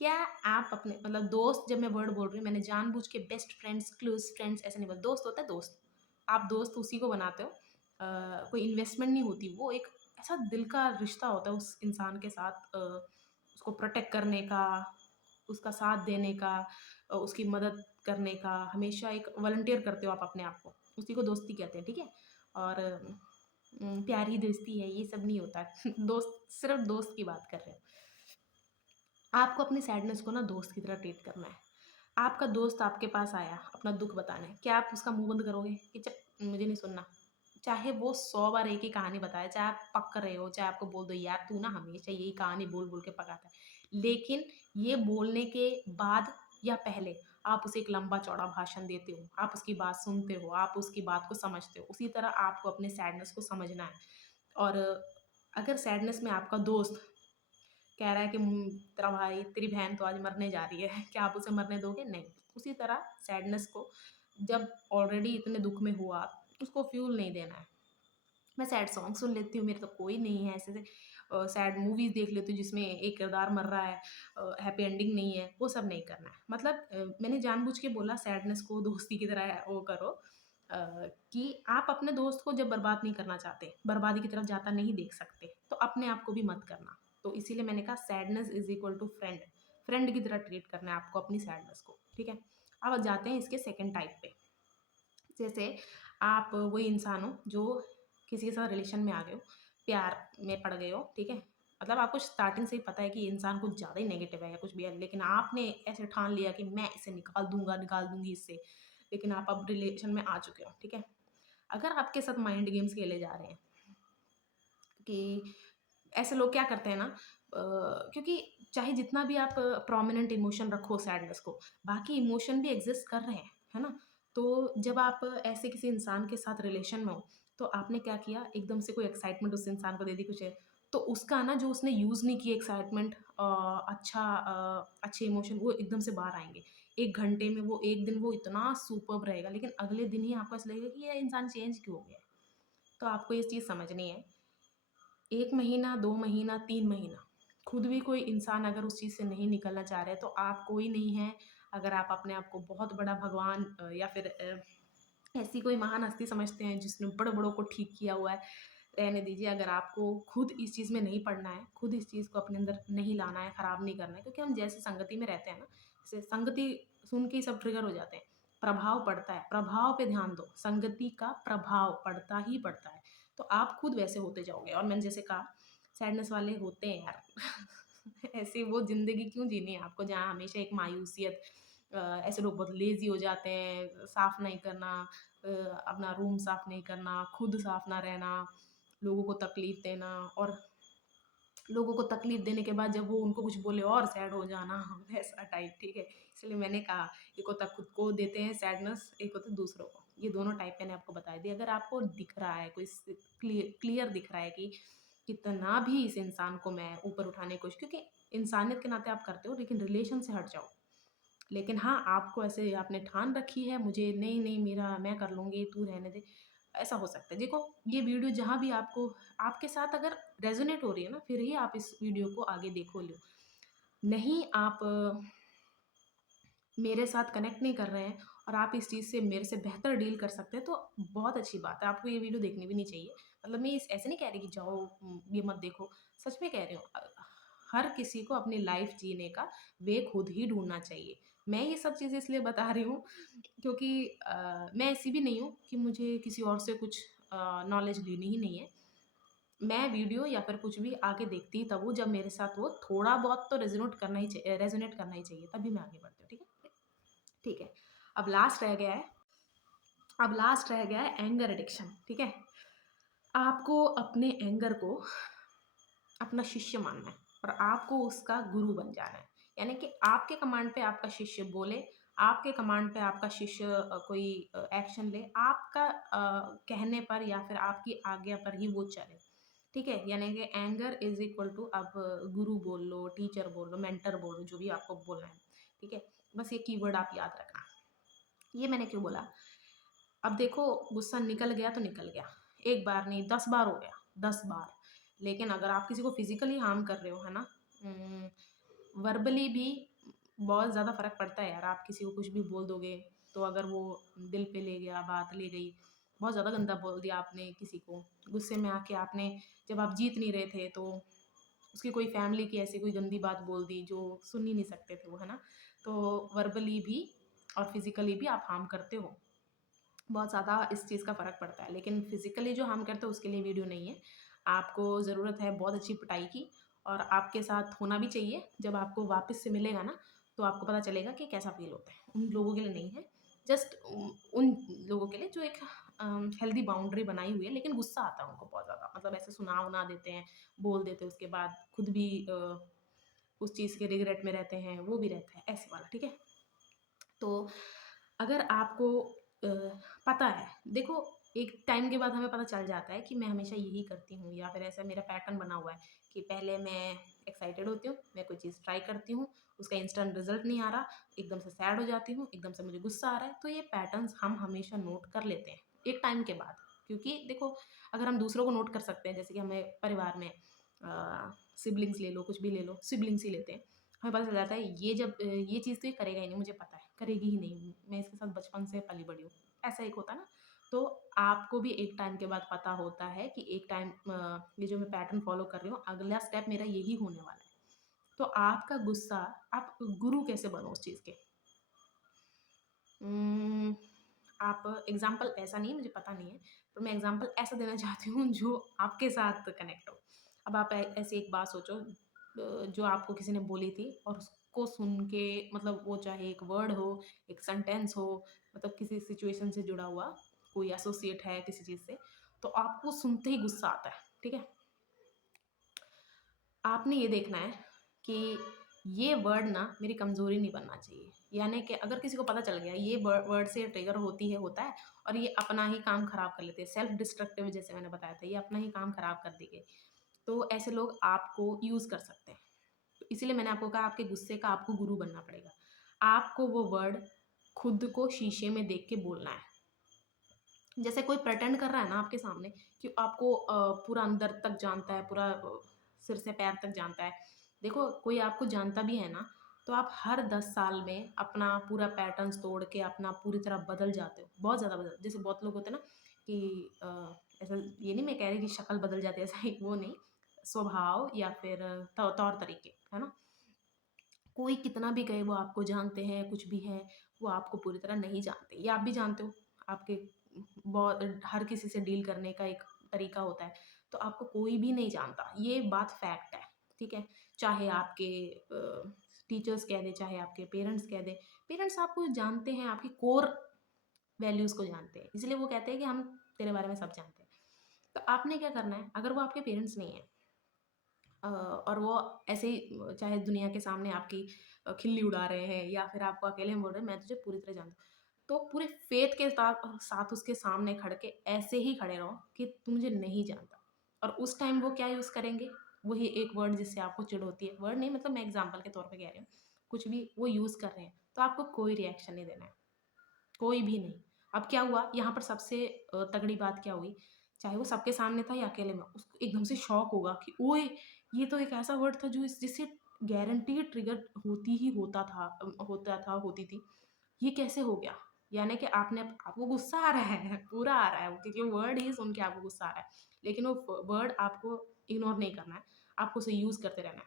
क्या आप अपने मतलब दोस्त, जब मैं वर्ड बोल रही हूँ मैंने जानबूझ के बेस्ट फ्रेंड्स, क्लोज़ फ्रेंड्स ऐसे नहीं बोला, दोस्त होता है दोस्त। आप दोस्त उसी को बनाते हो, कोई इन्वेस्टमेंट नहीं होती, वो एक ऐसा दिल का रिश्ता होता है उस इंसान के साथ, उसको प्रोटेक्ट करने का, उसका साथ देने का, उसकी मदद करने का, हमेशा एक वॉलंटियर करते हो आप अपने आप को, उसी को दोस्ती कहते हैं, ठीक है? और प्यारी दोस्ती है, ये सब नहीं होता है। दोस्त सिर्फ़ दोस्त की बात कर रहे हैं। आपको अपनी सैडनेस को ना दोस्त की तरह ट्रीट करना है। आपका दोस्त आपके पास आया अपना दुःख बताने, क्या आप उसका मुँह बंद करोगे कि चुप मुझे नहीं सुनना? चाहे वो 100 बार एक ही कहानी बताए, चाहे आप पक रहे हो, चाहे आपको बोल दो यार तू ना हमेशा यही कहानी बोल-बोल के पकाता है। लेकिन ये बोलने के बाद या पहले आप उसे एक लंबा-चौड़ा भाषण देते हो, आप उसकी बात सुनते हो, आप उसकी बात को समझते हो। उसी तरह आपको अपने सैडनेस को समझना है। और अगर सैडनेस में आपका दोस्त कह रहा है कि तेरा भाई, तेरी बहन तो आज मरने जा रही है, क्या आप उसे मरने दोगे? नहीं। उसी तरह सैडनेस को जब ऑलरेडी इतने दुःख में हो आप, उसको फ्यूल नहीं देना है। मैं सैड सॉन्ग सुन लेती हूँ, मेरे तो कोई नहीं है ऐसे सैड मूवीज़ देख लेती हूँ जिसमें एक किरदार मर रहा है, हैप्पी एंडिंग नहीं है, वो सब नहीं करना है। मतलब मैंने जानबूझ के बोला सैडनेस को दोस्ती की तरह वो करो, कि आप अपने दोस्त को जब बर्बाद नहीं करना चाहते, बर्बादी की तरफ जाता नहीं देख सकते, तो अपने आप को भी मत करना। तो इसीलिए मैंने कहा sadness is equal to friend, friend की तरह ट्रीट करना है आपको अपनी सैडनेस को, ठीक है? अब जाते हैं इसके सेकंड टाइप पे। जैसे आप वही इंसान हो जो किसी के साथ रिलेशन में आ गए हो, प्यार में पड़ गए हो, ठीक है? मतलब आपको स्टार्टिंग से ही पता है कि ये इंसान कुछ ज़्यादा ही नेगेटिव है या कुछ भी है, लेकिन आपने ऐसे ठान लिया कि मैं इसे निकाल दूँगी इससे, लेकिन आप अब रिलेशन में आ चुके हो, ठीक है? अगर आपके साथ माइंड गेम्स खेले जा रहे हैं कि ऐसे लोग क्या करते हैं ना, क्योंकि चाहे जितना भी आप प्रोमिनेंट इमोशन रखो सैडनेस को, बाकी इमोशन भी एग्जिस्ट कर रहे हैं, है ना? तो जब आप ऐसे किसी इंसान के साथ रिलेशन में हो, तो आपने क्या किया, एकदम से कोई एक्साइटमेंट उस इंसान को दे दी कुछ है, तो उसका ना जो उसने यूज़ नहीं की एक्साइटमेंट, अच्छे इमोशन वो एकदम से बाहर आएँगे। 1 घंटे में वो 1 दिन वो इतना सुपर्ब रहेगा, लेकिन अगले दिन ही आपको ऐसा लगेगा कि ये इंसान चेंज क्यों हो गया है? तो आपको ये चीज़ समझनी है। 1 महीना, 2 महीना, 3 महीना, खुद भी कोई इंसान अगर उस चीज़ से नहीं निकलना चाह रहा है, तो आप कोई नहीं हैं। अगर आप अपने आप को बहुत बड़ा भगवान या फिर ऐसी कोई महान हस्ती समझते हैं जिसने बड़ों-बड़ों को ठीक किया हुआ है, रहने दीजिए। अगर आपको खुद इस चीज़ में नहीं पड़ना है, खुद इस चीज़ को अपने अंदर नहीं लाना है, खराब नहीं करना है, क्योंकि हम जैसे संगति में रहते हैं ना, जैसे संगति सुन के ही सब ट्रिगर हो जाते हैं। प्रभाव पड़ता है, प्रभाव पे ध्यान दो, संगति का प्रभाव पड़ता ही पड़ता है। तो आप खुद वैसे होते जाओगे, और मैंने जैसे कहा सैडनेस वाले होते हैं यार। ऐसी वो ज़िंदगी क्यों जीनी है आपको जहाँ हमेशा एक मायूसियत, ऐसे लोग बहुत लेज़ी हो जाते हैं, साफ़ नहीं करना, अपना रूम साफ़ नहीं करना, खुद साफ़ ना रहना, लोगों को तकलीफ़ देना, और लोगों को तकलीफ़ देने के बाद जब वो उनको कुछ बोले और सैड हो जाना, वैसा टाइप, ठीक है? इसलिए मैंने कहा एक होता है खुद को देते हैं सैडनेस, एक होता है दूसरों को। ये दोनों टाइप मैंने आपको बता दिए। अगर आपको दिख रहा है कोई क्लियर दिख रहा है कि कितना भी इस इंसान को मैं ऊपर उठाने की कोशिश, क्योंकि इंसानियत के नाते आप करते हो, लेकिन रिलेशन से हट जाओ। लेकिन हाँ, आपको ऐसे आपने ठान रखी है मुझे नहीं मेरा मैं कर लूँगी, तू रहने दे, ऐसा हो सकता है। देखो, ये वीडियो जहाँ भी आपको आपके साथ अगर रेज़ोनेट हो रही है ना, फिर ही आप इस वीडियो को आगे देखो लो। नहीं आप मेरे साथ कनेक्ट नहीं कर रहे हैं और आप इस चीज़ से मेरे से बेहतर डील कर सकते हैं, तो बहुत अच्छी बात है। आपको ये वीडियो देखनी भी नहीं चाहिए। मतलब मैं इस ऐसे नहीं कह रही कि जाओ ये मत देखो, सच में कह रही हूँ। हर किसी को अपनी लाइफ़ जीने का वे खुद ही ढूँढना चाहिए। मैं ये सब चीज़ें इसलिए बता रही हूँ क्योंकि मैं ऐसी भी नहीं हूँ कि मुझे किसी और से कुछ नॉलेज लेनी ही नहीं है। मैं वीडियो या फिर कुछ भी आगे देखती ही तब हूँ जब मेरे साथ वो थोड़ा बहुत तो रेज़ोनेट करना ही चाहिए, तभी मैं आगे बढ़ती हूँ, ठीक है? ठीक है। अब लास्ट रह गया है एंगर एडिक्शन, ठीक है? आपको अपने एंगर को अपना शिष्य मानना है और आपको उसका गुरु बन जाना है। यानी कि आपके कमांड पे आपका शिष्य बोले, आपके कमांड पे आपका शिष्य कोई एक्शन ले, आपका कहने पर या फिर आपकी आज्ञा पर ही वो चले। ठीक है? यानी कि एंगर इज़ इक्वल टू आप गुरु बोल लो, टीचर बोल लो, मेंटर बोल लो, जो भी आपको बोलना है। ठीक है? बस ये कीवर्ड आप याद रखना। ये मैंने क्यों बोला? अब देखो गुस्सा निकल गया तो निकल गया। 1 बार नहीं 10 बार हो गया, 10 बार। लेकिन अगर आप किसी को फिज़िकली हार्म कर रहे हो, है ना? वर्बली भी बहुत ज़्यादा फ़र्क पड़ता है यार। आप किसी को कुछ भी बोल दोगे, तो अगर वो दिल पे ले गया, बात ले गई, बहुत ज़्यादा गंदा बोल दिया आपने किसी को, गुस्से में आके आपने जब आप जीत नहीं रहे थे, तो उसकी कोई फैमिली की ऐसी कोई गंदी बात बोल दी, जो सुन ही नहीं सकते थे वो, है ना? तो वर्बली भी और फिज़िकली भी आप हार्म करते हो। बहुत ज़्यादा इस चीज़ का फ़र्क पड़ता है। लेकिन फ़िज़िकली जो हार्म करते हैं उसके लिए वीडियो नहीं है। आपको ज़रूरत है बहुत अच्छी पिटाई की और आपके साथ होना भी चाहिए। जब आपको वापस से मिलेगा ना, तो आपको पता चलेगा कि कैसा फ़ील होता है। उन लोगों के लिए नहीं है, जस्ट उन लोगों के लिए जो एक हेल्दी बाउंड्री बनाई हुई है, लेकिन गुस्सा आता है उनको बहुत ज़्यादा। मतलब ऐसे सुना-वुना देते हैं, बोल देते हैं, उसके बाद खुद भी उस चीज़ के रिग्रेट में रहते हैं, वो भी रहता है, ऐसे वाला, ठीक है? तो अगर आपको पता है, देखो एक टाइम के बाद हमें पता चल जाता है कि मैं हमेशा यही करती हूँ या फिर ऐसा मेरा पैटर्न बना हुआ है कि पहले मैं एक्साइटेड होती हूँ, मैं कोई चीज़ ट्राई करती हूँ, उसका इंस्टेंट रिजल्ट नहीं आ रहा, एकदम से सैड हो जाती हूँ, एकदम से मुझे गुस्सा आ रहा है। तो ये पैटर्न्स हम हमेशा नोट कर लेते हैं एक टाइम के बाद, क्योंकि देखो अगर हम दूसरों को नोट कर सकते हैं, जैसे कि हमें परिवार में सिबलिंग्स ले लो, कुछ भी ले लो, सिबलिंग्स ही लेते हैं, हमें पता चल जाता है ये जब ये चीज़ तो ये करेगा ही नहीं, मुझे पता है करेगी ही नहीं, मैं इसके साथ बचपन से पली बड़ी हूँ, ऐसा एक होता है ना। तो आपको भी एक टाइम के बाद पता होता है कि एक टाइम ये जो मैं पैटर्न फॉलो कर रही हूँ, अगला स्टेप मेरा यही होने वाला है। तो आपका गुस्सा, आप गुरु कैसे बनो उस चीज़ के? उम, आप एग्ज़ाम्पल ऐसा नहीं है, मुझे पता नहीं है, पर मैं एग्ज़ाम्पल ऐसा देना चाहती हूँ जो आपके साथ कनेक्ट हो। अब आप ऐसी एक बात सोचो जो आपको किसी ने बोली थी और उसको सुन के, मतलब वो चाहे एक वर्ड हो, एक सेंटेंस हो, मतलब किसी सिचुएशन से जुड़ा हुआ, कोई एसोसिएट है किसी चीज़ से, तो आपको सुनते ही गुस्सा आता है, ठीक है? आपने ये देखना है कि ये वर्ड ना मेरी कमज़ोरी नहीं बनना चाहिए। यानी कि अगर किसी को पता चल गया ये वर्ड से ट्रिगर होता है और ये अपना ही काम ख़राब कर लेते हैं, सेल्फ डिस्ट्रक्टिव जैसे मैंने बताया था, ये अपना ही काम ख़राब कर देंगे। तो ऐसे लोग आपको यूज़ कर सकते हैं। तो इसीलिए मैंने आपको कहा आपके गुस्से का आपको गुरु बनना पड़ेगा। आपको वो वर्ड खुद को शीशे में देख के बोलना है। जैसे कोई प्रिटेंड कर रहा है ना आपके सामने कि आपको पूरा अंदर तक जानता है, पूरा सिर से पैर तक जानता है। देखो कोई आपको जानता भी है ना, तो आप हर 10 साल में अपना पूरा पैटर्न्स तोड़ के अपना पूरी तरह बदल जाते हो। बहुत ज़्यादा बदल, जैसे बहुत लोग होते हैं ना कि ऐसा ये नहीं मैं कह रही कि शक्ल बदल जाती है, ऐसा ही वो नहीं, स्वभाव या फिर तौर तरीके, है ना? कोई कितना भी कहे वो आपको जानते हैं, कुछ भी है, वो आपको पूरी तरह नहीं जानते। ये आप भी जानते हो, आपके बहुत हर किसी से डील करने का एक तरीका होता है, तो आपको कोई भी नहीं जानता, ये बात फैक्ट है, ठीक है? चाहे आपके टीचर्स कह दें, चाहे आपके पेरेंट्स कह दें, पेरेंट्स आपको जानते हैं, आपकी कोर वैल्यूज़ को जानते हैं, इसलिए वो कहते हैं कि हम तेरे बारे में सब जानते हैं। तो आपने क्या करना है, अगर वो आपके पेरेंट्स नहीं हैं और वो ऐसे ही चाहे दुनिया के सामने आपकी खिल्ली उड़ा रहे हैं या फिर आपको अकेले में बोल रहे हैं मैं तुझे पूरी तरह जानता हूँ, तो पूरे फेथ के साथ उसके सामने खड़ के ऐसे ही खड़े रहो कि तू मुझे नहीं जानता। और उस टाइम वो क्या यूज़ करेंगे, वही एक वर्ड जिससे आपको चिढ़ होती है, वर्ड नहीं मतलब मैं एग्जाम्पल के तौर पे कह रही हूँ, कुछ भी वो यूज़ कर रहे हैं, तो आपको कोई रिएक्शन नहीं देना है, कोई भी नहीं। अब क्या हुआ यहाँ पर सबसे तगड़ी बात क्या हुई, चाहे वो सबके सामने था या अकेले में, उसको एकदम से शॉक होगा कि ओए! ये तो एक ऐसा वर्ड था जो इस जिससे गारंटी ट्रिगर होती थी। ये कैसे हो गया? यानी कि आपको गुस्सा आ रहा है, पूरा आ रहा है क्योंकि वर्ड ही सुन के आपको गुस्सा आ रहा है। लेकिन वो वर्ड आपको इग्नोर नहीं करना है, आपको उसे यूज़ करते रहना है।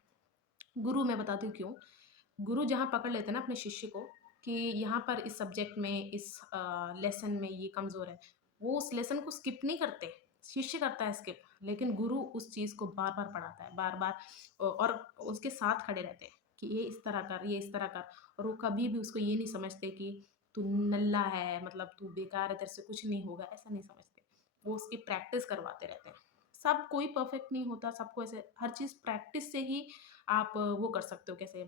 गुरु मैं बताती हूँ क्यों? गुरु जहाँ पकड़ लेते हैं ना अपने शिष्य को कि यहाँ पर इस सब्जेक्ट में, इस लेसन में ये कमज़ोर है, वो उस लेसन को स्किप नहीं करते, शिष्य करता है स्किप। लेकिन गुरु उस चीज़ को बार-बार पढ़ाता है, बार-बार और उसके साथ खड़े रहते हैं कि ये इस तरह कर, ये इस तरह कर, और वो कभी भी उसको ये नहीं समझते कि तू नल्ला है, मतलब तू बेकार है, तेरे से कुछ नहीं होगा, ऐसा नहीं समझते। वो उसकी प्रैक्टिस करवाते रहते हैं। सब कोई परफेक्ट नहीं होता, सबको ऐसे हर चीज़ प्रैक्टिस से ही आप वो कर सकते हो, कैसे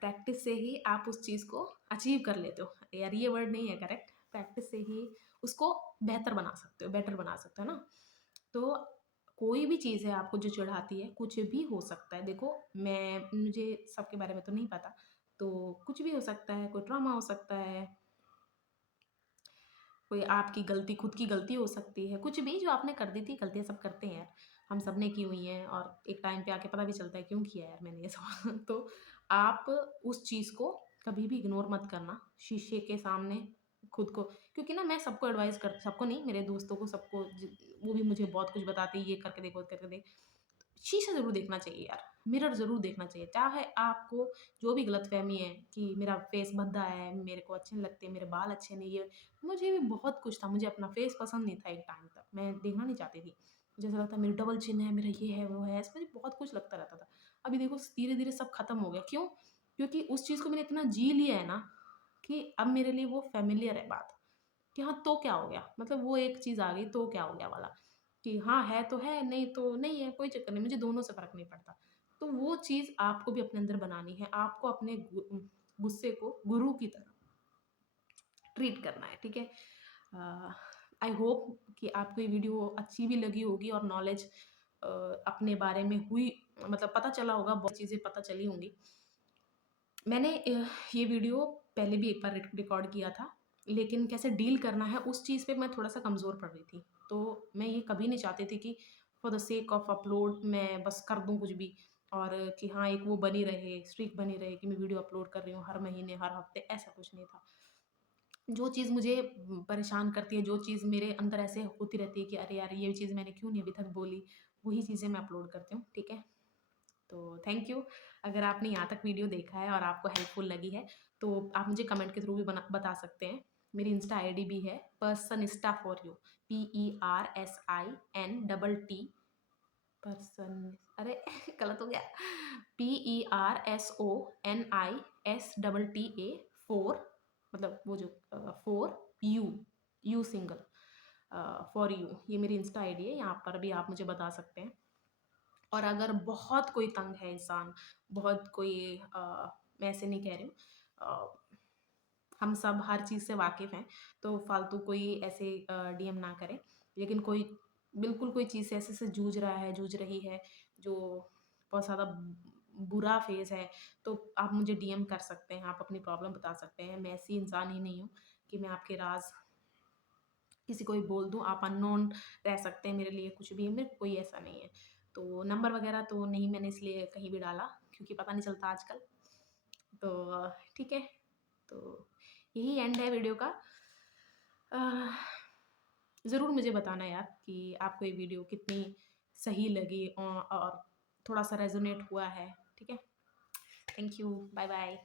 प्रैक्टिस से ही आप उस चीज़ को अचीव कर लेते हो। यार ये वर्ड नहीं है करेक्ट, प्रैक्टिस से ही उसको बेहतर बना सकते हो, बेटर बना सकते हो ना। तो कोई भी चीज़ है आपको जो चिढ़ाती है, कुछ भी हो सकता है। देखो मुझे सबके बारे में तो नहीं पता, तो कुछ भी हो सकता है, कोई ट्रॉमा हो सकता है, कोई आपकी गलती, खुद की गलती हो सकती है, कुछ भी जो आपने कर दी थी, गलतियाँ सब करते हैं यार, हम सब ने की हुई हैं और एक टाइम पे आके पता भी चलता है क्यों किया यार मैंने ये सब। तो आप उस चीज़ को कभी भी इग्नोर मत करना, शीशे के सामने खुद को, क्योंकि ना मैं सबको एडवाइस कर सबको नहीं, मेरे दोस्तों को, सबको वो भी मुझे बहुत कुछ बताते हैं, ये करके देख, वो करके देख। शीशा ज़रूर देखना चाहिए यार, मिरर ज़रूर देखना चाहिए। चाहे आपको जो भी गलतफ़हमी है कि मेरा फेस भद्दा है, मेरे को अच्छे नहीं लगते, मेरे बाल अच्छे नहीं है, मुझे भी बहुत कुछ था, मुझे अपना फेस पसंद नहीं था एक टाइम तक, मैं देखना नहीं चाहती थी। मुझे ऐसा लगता है मेरी डबल चिन है, मेरा ये है, वो है, ऐसे मुझे बहुत कुछ लगता रहता था। अभी देखो धीरे-धीरे सब खत्म हो गया, क्यों? क्योंकि उस चीज़ को मैंने इतना जी लिया है ना कि अब मेरे लिए वो फ़ैमिलियर है बात। कि हाँ, तो क्या हो गया? मतलब वो एक चीज़ आ गई, तो क्या हो गया वाला, कि हाँ, है तो है, नहीं तो नहीं है, कोई चक्कर नहीं, मुझे दोनों से फ़र्क नहीं पड़ता। तो वो चीज़ आपको भी अपने अंदर बनानी है, आपको अपने गुस्से को गुरु की तरह ट्रीट करना है, ठीक है? आई होप कि आपको ये वीडियो अच्छी भी लगी होगी और नॉलेज अपने बारे में हुई, मतलब पता चला होगा, बहुत चीज़ें पता चली होंगी। मैंने ये वीडियो पहले भी एक बार रिकॉर्ड किया था, लेकिन कैसे डील करना है उस चीज़ पे मैं थोड़ा-सा कमज़ोर पड़ रही थी। तो मैं ये कभी नहीं चाहती थी कि for the sake of upload मैं बस कर दूँ कुछ भी, और कि हाँ, एक वो बनी रहे, स्ट्रीक बनी रहे कि मैं वीडियो अपलोड कर रही हूँ हर महीने, हर हफ्ते, ऐसा कुछ नहीं था। जो चीज़ मुझे परेशान करती है, जो चीज़ मेरे अंदर ऐसे होती रहती है कि अरे यार! ये चीज़ मैंने क्यों नहीं अभी तक बोली, वही चीज़ें मैं अपलोड करती हूँ, ठीक है? तो थैंक यू। अगर आपने यहाँ तक वीडियो देखा है और आपको हेल्पफुल लगी है, तो आप मुझे कमेंट के थ्रू भी बता सकते हैं। मेरी इंस्टा आईडी भी है Personista for you, PERSIN double T, person, अरे गलत हो गया, PERSONISTTA 4, मतलब वो जो 4 you, you single, for you, ये मेरी इंस्टा आईडी है, यहाँ पर भी आप मुझे बता सकते हैं। और अगर बहुत कोई तंग है इंसान, बहुत कोई मैं ऐसे नहीं कह रही हूँ, हम सब हर चीज़ से वाकिफ़ हैं, तो फालतू कोई ऐसे डीएम ना करें। लेकिन कोई बिल्कुल कोई चीज़ से ऐसे से जूझ रहा है, जूझ रही है, जो बहुत ज़्यादा बुरा फ़ेज़ है, तो आप मुझे डीएम कर सकते हैं, आप अपनी प्रॉब्लम बता सकते हैं। मैं ऐसी इंसान ही नहीं हूँ कि मैं आपके राज़ किसी को भी बोल दूँ, आप अननोन रह सकते हैं मेरे लिए, कुछ भी, मेरे कोई ऐसा नहीं है। तो नंबर वगैरह तो नहीं मैंने इसलिए कहीं भी डाला, क्योंकि पता नहीं चलता आजकल। तो ठीक है, तो यही एंड है वीडियो का। ज़रूर मुझे बताना यार कि आपको ये वीडियो कितनी सही लगी और थोड़ा-सा रेज़ोनेट हुआ है, ठीक है? Thank you, bye bye.